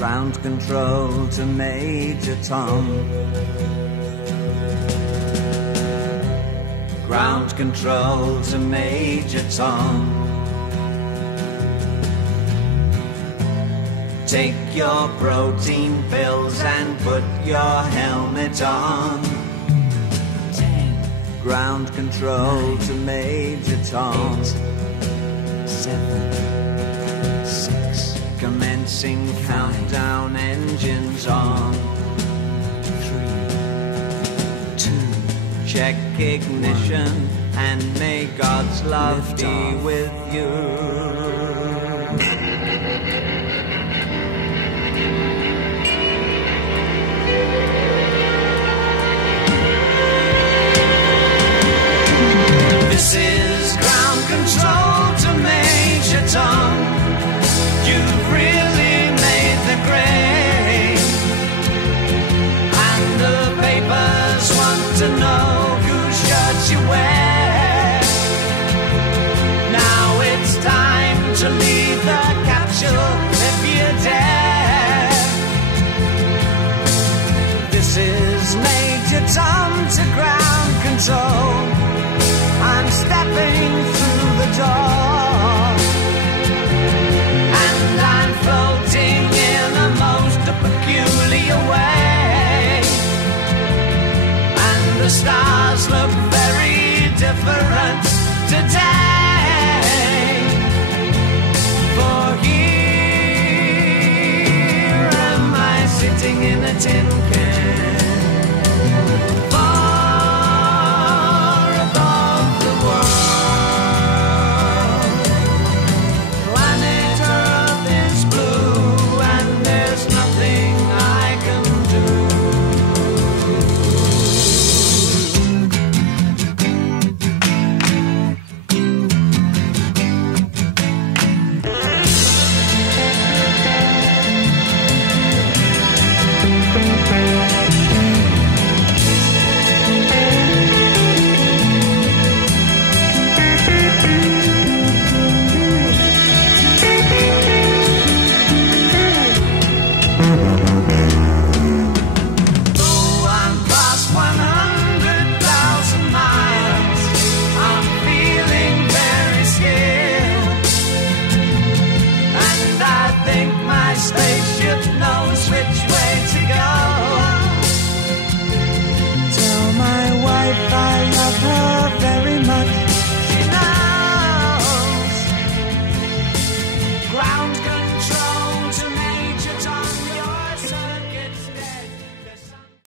Ground control to Major Tom. Ground control to Major Tom. Take your protein pills and put your helmet on. 10. Ground control 9, to Major Tom. 8, 7, 6. Commencing countdown, engines on. 3, 2. Check ignition and may God's love Lift be off. with you. This is ground control to Major Tom. You've really made the grade, and the papers want to know whose shirt you wear. Now it's time to leave the capsule if you dare. This is Major Tom to ground control. I'm stepping through the door, and I'm floating in a most peculiar way, and the stars look very different today. For here am I sitting in a tin can. Spaceship